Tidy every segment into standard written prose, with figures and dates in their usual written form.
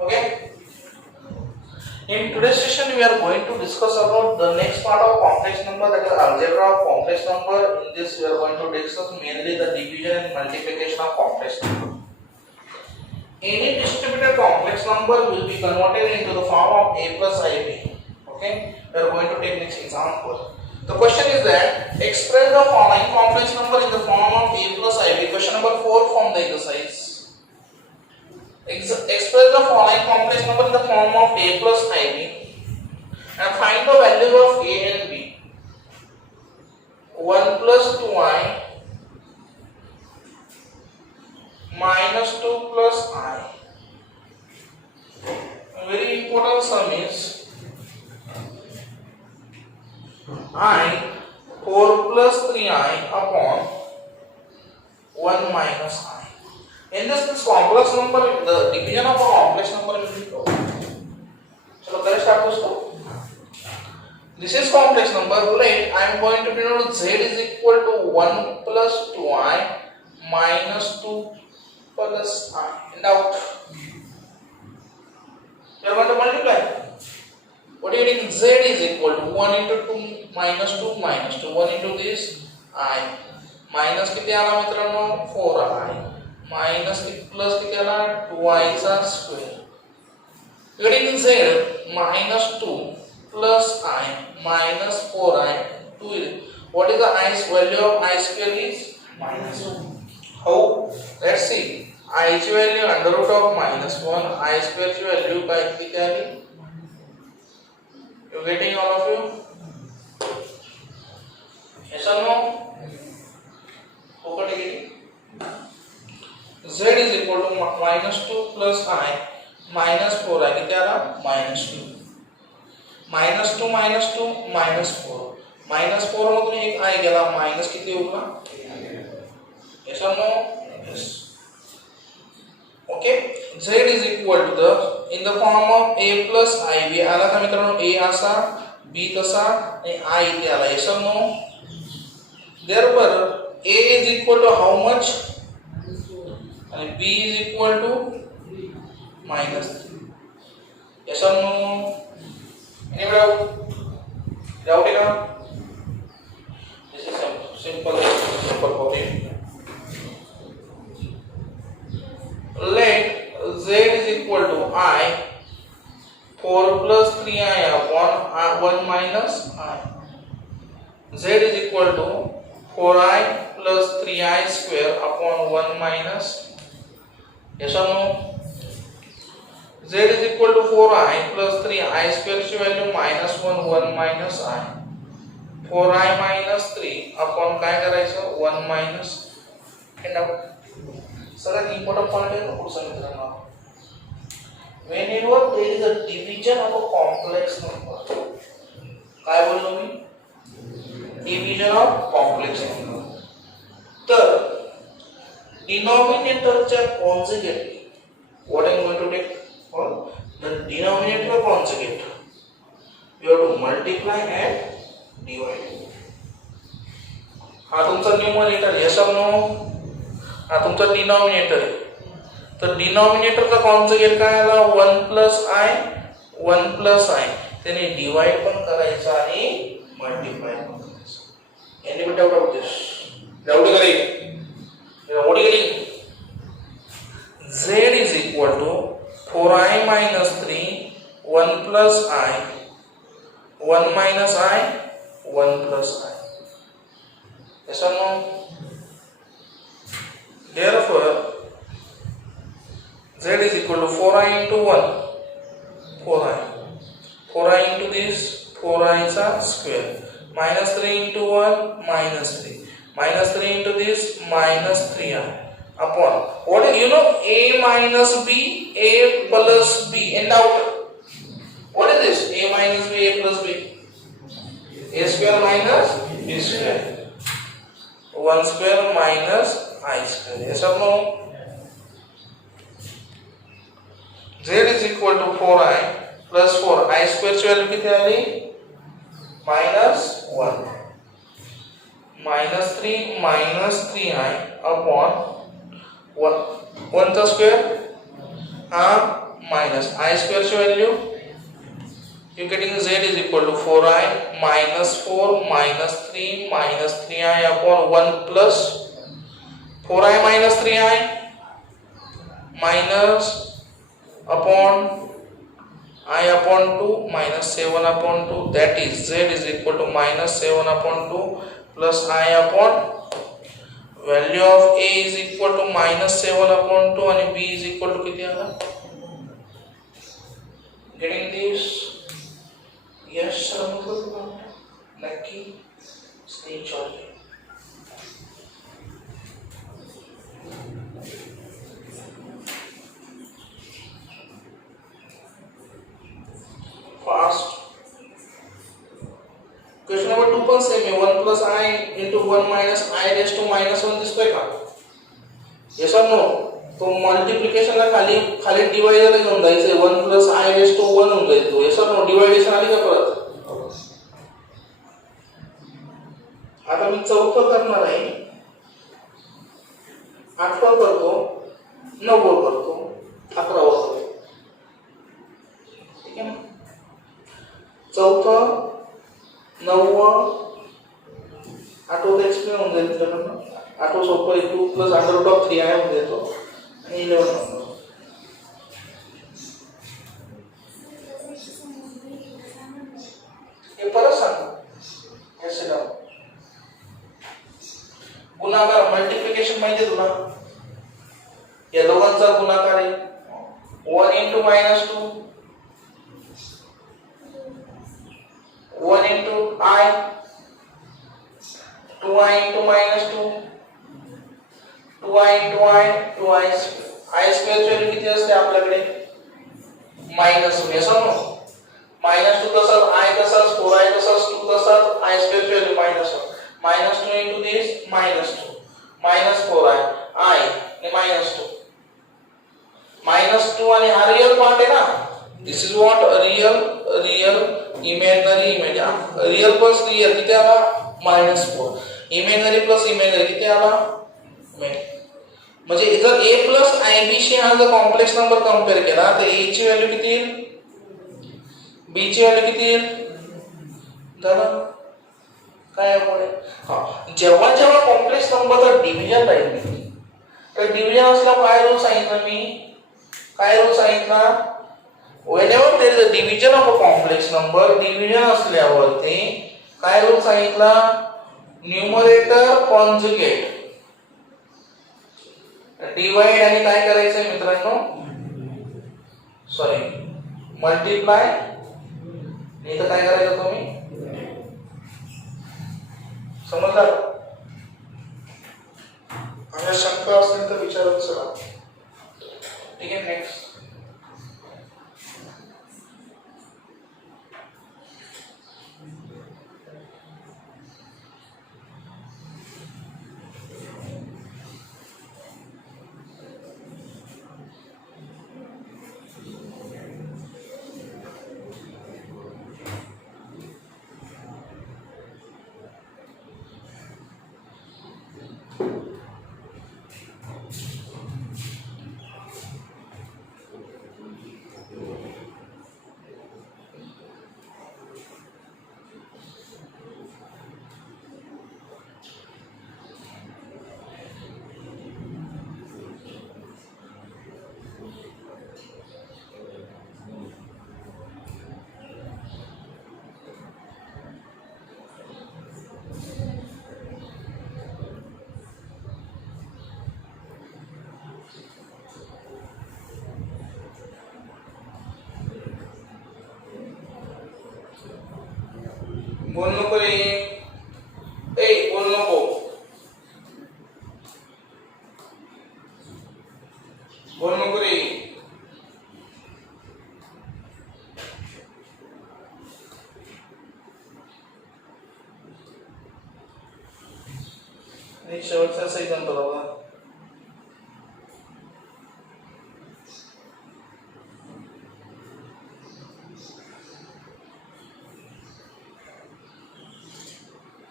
Okay. In today's session, we are going to discuss about the next part of complex number, that is algebra of complex number. In this, we are going to discuss mainly the division and multiplication of complex number. Any distributed complex number will be converted into the form of a plus ib. Okay, we are going to take next example. The question is that express the following complex number in the form of a plus ib. Question number 4 from the exercise. Express the following complex number in the form of a plus ib and find the value of a and b. 1 plus 2i minus 2 plus I. A very important sum is I 4 plus 3i upon 1 minus I. In this complex number, the division of a complex number will be provided. So let's start with this. This is complex number. Let I am going to denote z is equal to 1 plus 2i minus 2 plus I. In doubt, we are going to multiply. What are you getting? Z is equal to 1 into 2 minus 2 minus 2. 1 into this I minus किती आला मित्रांनो 4i minus plus किती आला 2i चा square. You are getting z minus 2 plus I minus 4i 2. What is the i's value of I square is minus 1. How? Let's see. I ची value under root of minus 1. I square ची value काय किती आली? You getting all of you? Yes or no? Who got it? Z is equal to minus 2 plus I minus 4i किती आला? minus 2. minus 2 minus 2 minus 4. minus 4 मधून एक I गेला minus किती उरला? Yes or no? Yes. Okay. Z is equal to the in the form of a plus ib. आला का मित्रांनो? a असा b तसा आणि I इथे आला. Yes or no? Therefore a is equal to how much? And b is equal to minus 3. Yes or no? Any doubt? Doubt here? This is simple for you. Let z is equal to I 4 plus 3i upon 1 minus I. Z is equal to 4i plus 3i square upon 1 minus. Yes or no? Z is equal to 4i plus 3i square ची value minus 1 1 minus I. 4i minus 3 upon काय करायचं 1 minus. And now सगळ्यात important point आहे पुढचा मित्रांनो. Whenever there is a division of a complex number, काय बोललो मी? Division of complex number. तर denominator च्या conjugate, what I am going to take for the denominator conjugate, you have to multiply and divide. हा तुमचा numerator. Yes or no? हा तुमचा denominator आहे. तर डिनॉमिनेटर चा कॉन्जुगेट काय आला 1 प्लस I 1 प्लस I. त्याने डिवाइड पण करायचं आणि मल्टिप्लाय पण करायचं. Any doubt about this? Doubt करे? What are you getting? Z is equal to 4i minus 3 1 plus I 1 minus I 1 plus I. Yes or no? Therefore, Z is equal to 4i into 1, 4i. 4i into this, 4i is a square. Minus 3 into 1, minus 3. Minus 3 into this, minus 3i. Upon, what is, you know, a minus b, a plus b. And out, what is this? A minus b, a plus b. A square minus b square. 1 square minus I square. Yes or no? Z is equal to 4i plus 4. I square ची value किती आली? minus 1. minus 3 minus 3i upon 1 चा square हा minus minus I square value, you getting z is equal to 4i minus 4 minus 3i upon 1 plus 4i minus 3i minus upon I upon 2 minus 7 upon 2, that is z is equal to minus 7 upon 2 plus I upon value of a is equal to minus 7 upon 2 and b is equal to किती आला? Getting this? Yes sir, नक्की screenshot घे. Fast. Question number 2 पण same आहे. 1 plus I into 1 minus I raised to minus 1 दिसतोय का? Yes or no? तो multiplication ला खाली डिवाइडर घेऊन जायचंय. 1 plus I raised to 1 होऊन जाईल तो. Yes or no? डिवाइडेशन आली का परत? आता मी चौथं करणार आहे. 8वा करतो, 9वा करतो, 11वा करतो. ठीक आहे ना? चौथं 9वा 8वा एक्सप्लेन होऊन जाईल तुझ्याकडनं. 8वा सोपं आहे. 2 plus under root of 3i होऊन देतो आणि 11 नंबर. हे परत सांग. गुणाकार मल्टिप्लिकेशन माहिती तुला? या दोघांचा गुणाकार आहे 1 into minus 2 1 into I 2i into minus 2 2i into I 2i I square value किती असते आपल्याकडे? मायनस 2. समजलं? मायनस 2 तसाच I तसाच 4i तसाच 2 तसाच I square value minus 1 minus 2 into this minus 2 minus 4i I आणि minus 2 minus 2 आणि हा रियल पार्ट आहे ना. this is what real imaginary real plus real किती आला? minus 4. imaginary plus imaginary किती आला? म्हणजे जर a plus ib शी हा जर कॉम्प्लेक्स नंबर कंपेअर केला तर a ची व्हॅल्यू किती येईल? b ची व्हॅल्यू किती येईल? झालं काय आहे? जेव्हा जेव्हा कॉम्प्लेक्स नंबरचा डिव्हिजन राहील तर डिव्हिजन असल्यावर काय रूल सांगितलं मी? काय रूल सांगितला? whenever there is a division of a complex number, division असल्यावरती काय रूल सांगितला? न्यूमरेटर कॉन्जुगेट डिवाइड आणि काय करायचं मित्रांनो? Sorry multiply. इथं काय करायचं तुम्ही? समजला? आम्हाला शंका असेल तर विचारत चला. ठीक आहे. नेक्स्ट बोल नको रे. ए बोल नको. बोल नको रे. शेवटचा सेकंद बघा.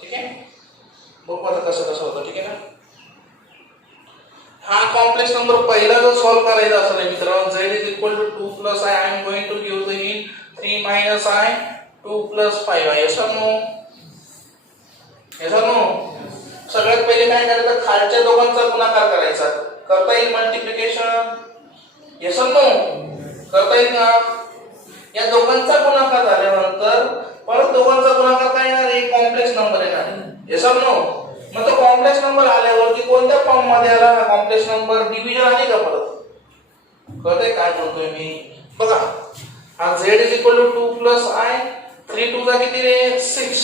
ठीक आहे. बघू आता कसं होतं. ठीक आहे ना. हा कॉम्प्लेक्स नंबर पहिला जर सॉल्व करायचा असेल मित्रांनो, z is equal to 2 plus i, I am going to give the hint 3 minus i 2 plus 5i. Yes और नो? यस और नो? सगळ्यात पहिले काय करायचं, खालच्या दोघांचा गुणाकार करायचा. करता येईल मल्टिप्लिकेशन? यस और नो? करता येईल का? या दोघांचा गुणाकार झाल्यानंतर परत दोघांचा गुणाकार काय येणार आहे, कॉम्प्लेक्स नंबर येणार. यस और नो? मग तो कॉम्प्लेक्स नंबर आल्यावरती कोणत्या फॉर्म मध्ये आला हा कॉम्प्लेक्स नंबर, डिव्हिजन आली का परत? कळतंय काय बोलतोय मी? बघा हा z is equal to 2 plus i, 3 2 चा किती रे 6,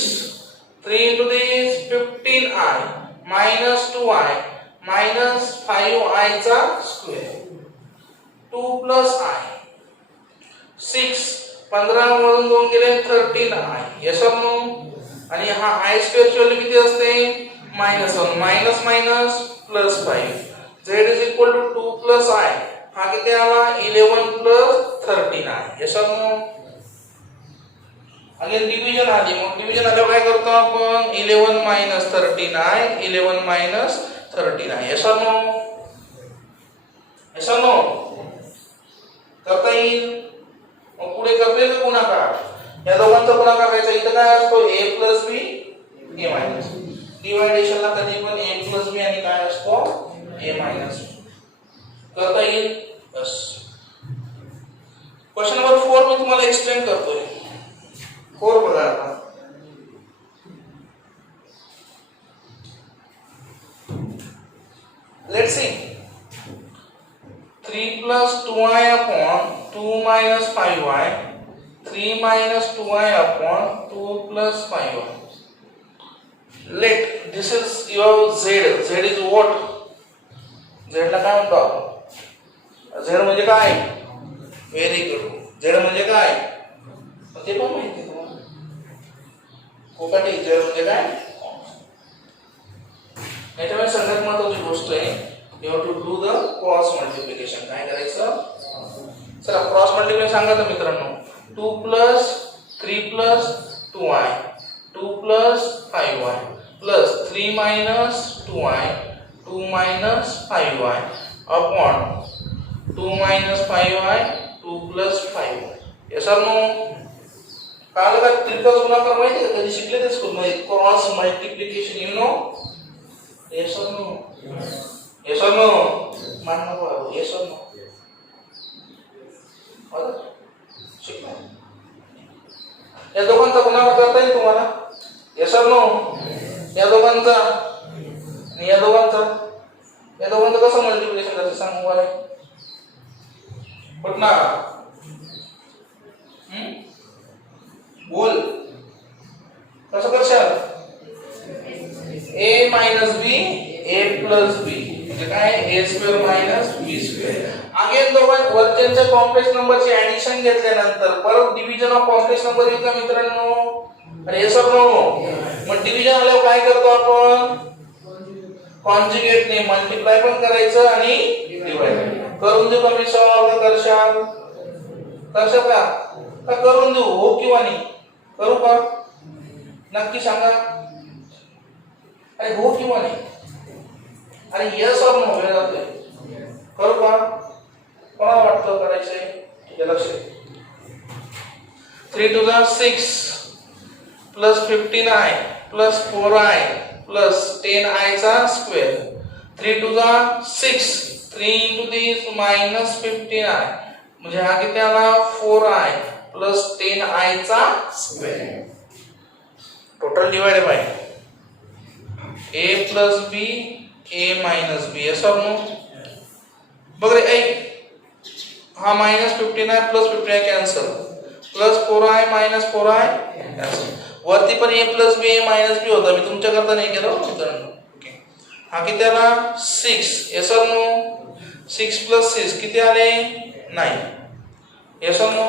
3 into this 15i minus 2i minus 5i चा स्क्वेअर, 2 plus i, 6 15 मधून 2 गेले 13i. यस और नो? आणि हा i स्क्वेअर ची व्हॅल्यू किती असते, -1, minus minus plus 5. z is equal to 2 plus i, हा किती आला 11 प्लस 13i. यस और नो? अगेन डिव्हिजन आली. मग डिव्हिजन आल्यावर काय करतो आपण, 11 minus 13i, 11 minus 13i. Yes और नो? यस और नो? करता येईल. मग पुढे करता येईल गुणाकार, या दोघांचा गुणाकार करायचा. इथं काय असतो a plus b a minus b. डिवायडेशनला कधी पण a प्लस b आणि काय असतो a मायनस b. करता येईल. बस क्वेश्चन नंबर 4 मी तुम्हाला एक्सप्लेन करतोय. 4 बघा आता. Let's see 3 plus 2i upon 2 minus 5y, 3 minus 2i upon 2 plus 5y. Let this is your z. Z is what? Z ला काय म्हणतो आपण? Z म्हणजे काय? Very good. Z म्हणजे काय? ते पण माहिती तुम्हाला. कोकाटे Z म्हणजे काय? याच्यामध्ये सगळ्यात महत्त्वाची गोष्ट आहे, you have to do the cross multiplication. काय करायचं? चला क्रॉस मल्टिप्लिकेशन सांगा तर मित्रांनो. 2 plus 3 plus 2i, 2 plus 5y plus 3 minus 2i, 2 minus 5y upon 2 minus 5y, 2 plus 5y. Yes और नो? काल का त्रिकोण गुणाकार माहिती का, कधी शिकले ते स्कूल मध्ये, cross multiplication. You know? Yes और नो? यस और नो? मानना पड़ेगा. यस और नो? और शिकना. या दोघांचा गुणाकार करता येईल तुम्हाला? यस और नो? या दोघांचा आणि या दोघांचा कसं मल्टिप्लिकेशन करायचं सांगू मला. कुठला बोल, कसं करशाल? a minus b a plus b म्हणजे काय, a square minus b square. Again दोघां वरच्या कॉम्प्लेक्स नंबरची ऍडिशन घेतल्यानंतर परत डिव्हिजन ऑफ कॉम्प्लेक्स नंबर येईल का मित्रांनो? अरे यस और नो? मग डिव्हिजन आल्यावर काय करतो आपण, कॉन्जुगेट ने मल्टिप्लाय पण करायचं आणि डिवाइड करून देऊ का मी सॉल्व करशाल? करशाल का करून देऊ? हो किंवा नाही? करू का? नक्की सांगा. अरे हो किंवा नाही? अरे यस और नो वेळ जातोय. करू का? कोणाला वाटतं करायचंय? ठीक आहे, लक्ष द्या. 3 to the 6 plus 15i plus 4i plus 10i चा square. 3 to the 6, 3 into this minus 15i म्हणजे हा किती आला 4i plus 10i चा square. Total divided by a plus b a minus b. Yes और नो? बघ रे हा minus 15i plus 15i cancel, plus 4i minus 4i cancel. वरती पण a plus b a minus b होता, मी तुमच्या करता नाही केलं मित्रांनो. ओके, हा किती आला 6. यस और नो? 6 प्लस 6 किती आले 9. यस और नो?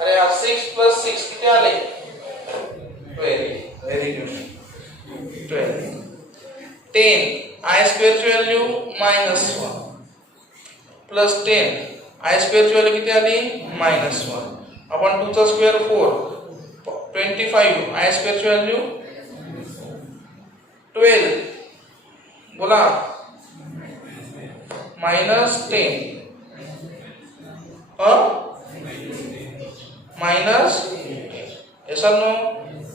अरे 6 प्लस 6 किती आले 12. Very good. 12. 10 i स्क्वेअर ची व्हॅल्यू -1 प्लस 10 i स्क्वेअर ची व्हॅल्यू किती आली -1 आपण 2 चा स्क्वेअर 4, 25 i स्क्वेअर ची व्हॅल्यू 12. बोला -10 -10 yes or no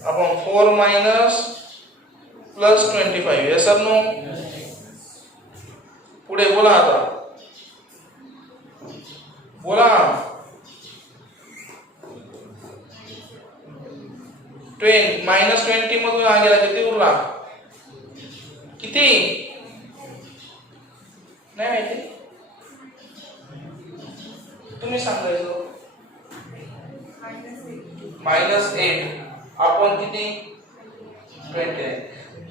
upon 4 minus plus 25 yes or no पुढे बोला आता बोला 20 -20 मधून आ गेला किती उरला किती नाही माहिती तुम्ही सांगायचं -8 आपण किती 29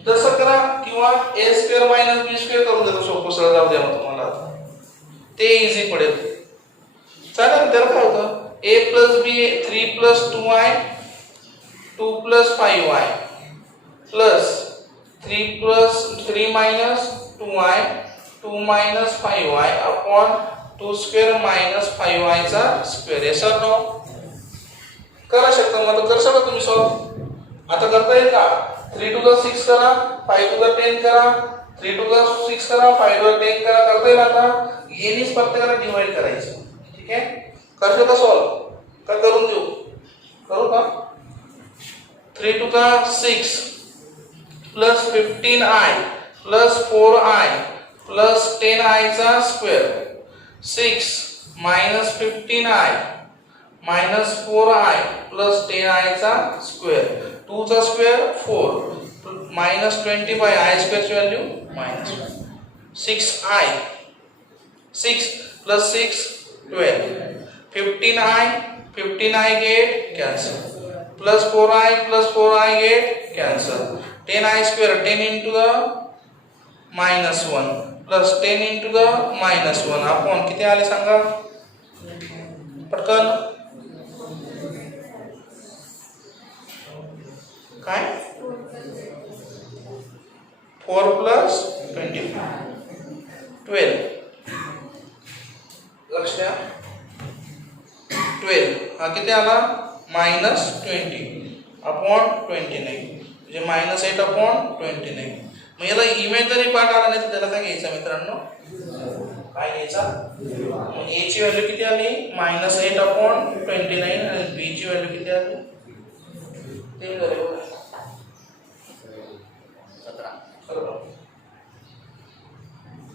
तसं करा किंवा a square minus b square करून देतो सोपं सरळ जाऊ द्या मग तुम्हाला ते इझी पडेल चालेल तर काय होतं a plus b 3 plus 2y 2 plus 5y plus 3 minus 2y 2 minus 5y upon 2 square minus 5y चा स्क्वेअर yes or no करा शकता मला कर शकता तुम्ही सॉल्व आता करता येईल का 3 to the 6 करा 5 to the 10 करा 3 to the 6 करा 5 to the 10 करा करता येईल आता येणीच प्रत्येकाला डिवाइड करायचं ठीक आहे करतो का सॉल्व का करून देऊ करू का 3 to the 6 plus 15i plus 4i plus 10i चा square 6 minus 15i minus 4i plus 10i चा स्क्वेअर 2 चा स्क्वेअर 4 minus 25 i स्क्वेअर ची value minus 1 6i 6 plus 6 12 15i get cancel plus 4i get cancel 10i square 10 into the minus 1 plus 10 into the minus 1 आपण किती आले सांगा पटकन काय 4 plus 25 12 लक्ष द्या 12 हा किती आला -20 अपॉन 29 म्हणजे -8 अपॉन 29 मग याला इमेजरी पार्ट आला नाही तर त्याला काय घ्यायचं मित्रांनो काय घ्यायचा मग a ची व्हॅल्यू किती आली -8 अपॉन 29 आणि b ची व्हॅल्यू किती आली 3 झाले 17 बरोबर